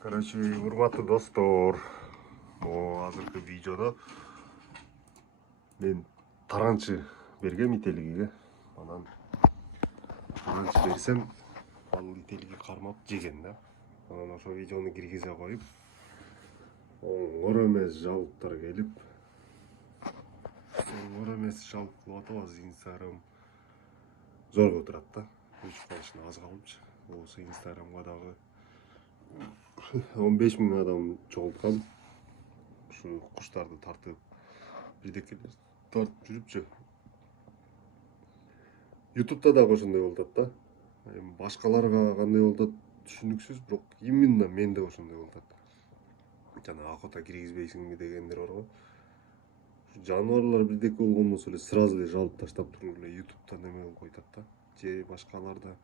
Короче, урматтуу достор, азыркы видеодо мен таранчы бергем ителгиге. Анан таранчы берсем, ал ителги кармап жеген да. Анан ошо видеону киргизе коюп, оңгор эмес жалыптар келип, оңгор эмес жалып кылып атып, азыр Инстаграм зорго турат да. Өчүп калышына аз калыпчы. Болсо Инстаграмга дагы 15 000 адам чогулткан. Ушу куштарды тартып, бирдекелер тартып жүрүпчү. Ютубта дагы ошондой болуп атат да. Эми башкаларга кандай болуп атат түшүнүксүз, бирок именно менде ошондой болуп атат. Жана акыта киргизбейсиңби дегендер бар го. Жаныбарлар бирдеке болгон болсо эле сразу эле жалып таштап туруп эле Ютубта неме кылып коюп атат да. Же башкаларда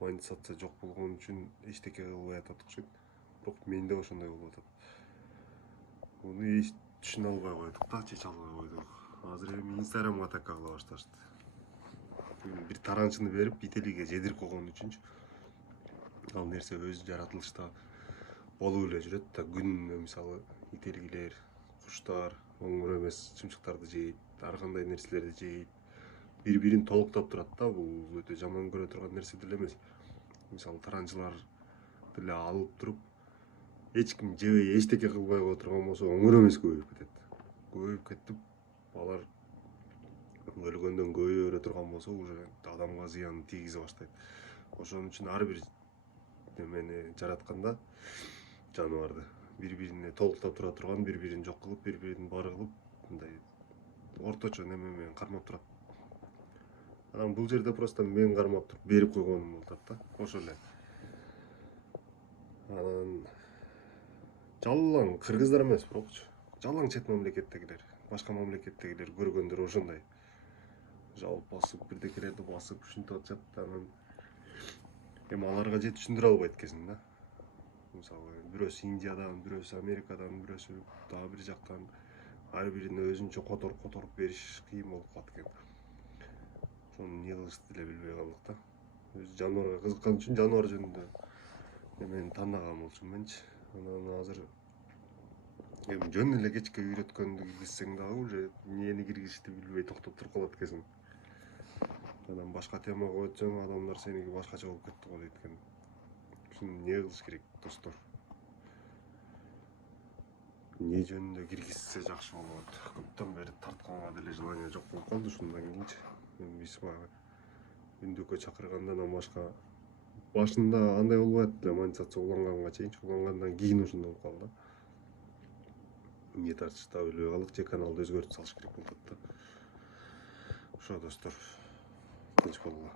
монетизация жок болгон үчүн эчтеке кылбай атат окшойт. Бирок менде ошондой болуп атат. Муну эч түшүнө албай койдук да, чече албай койдук. Азыр эми Инстаграмга атака кыла башташты. Бир таранчыны берип, ителиге жедирип койгон үчүнчү. Ал нерсе өз жаратылышта болуп эле жүрөт да. Күнүнө мисалы ителгилер, куштар, оңгор эмес чымчыктарды жейт, ар кандай нерселерди жейт. Бири-бирин толуктап турат да. Бул өтө жаман көрө турган нерсе деле эмес. Мисалы таранчылар деле алып туруп, эч ким жебей, эчтеке кылбай кое турган болсо, оңгор эмес көбөйүп кетет. Көбөйүп кетип, алар өлгөндөн көбөйө бере турган болсо, уже адамга зыян тийгизе баштайт. Ошон үчүн ар бир немени жаратканда, жаныбарды бири-бирине толуктап тура турган, бири-бирин жок кылып, бири-бирин бар кылып, мындай орточо неме менен кармап турат. Анан бул жерде просто мен кармап туруп берип койгонум болуп атат да. Ошо эле. Анан жалаң кыргыздар эмес, бирокчу жалаң чет мамлекеттегилер, башка мамлекеттегилер көргөндөр ошондой жалып басып, бирдекелерди басып ушинтип атышат. Анан эми аларга же түшүндүрө албайт экенсиң да. Мисалы бирөөсү Индиядан, бирөөсү Америкадан, бирөөсү дагы бир жактан, ар бирине өзүнчө которуп бериш кыйын болуп калат экен. Ошону эмне кылышты деле билбей калдык да. Өз жаныбарга кызыккан үчүн жаныбар жөнүндө эмени тандаган болчумун менчи. Анан азыр эми жөн эле кечке үйрөткөндү киргизсең дагы уже эмнени киргизишти билбей токтоп туруп калат экенсиң. Анан башка тема койсоң, адамдар сеники башкача болуп кетти го дейт экен. Ушуну эмне кылыш керек, достор? Эмне жөнүндө киргизсе жакшы болот? Көптөн бери тартканга деле желание жок болуп калды ушундан кийинчи. Эми биз баягы үндүккө чакыргандан башка башында андай болбой атты эле, монетизация уланганга чейинчи, улангандан кийин ушундай болуп калды. Эмне тартышты билбей калдык, же каналды өзгөртүп салыш керек болуп атат да. Ошо достор, тынч болгула.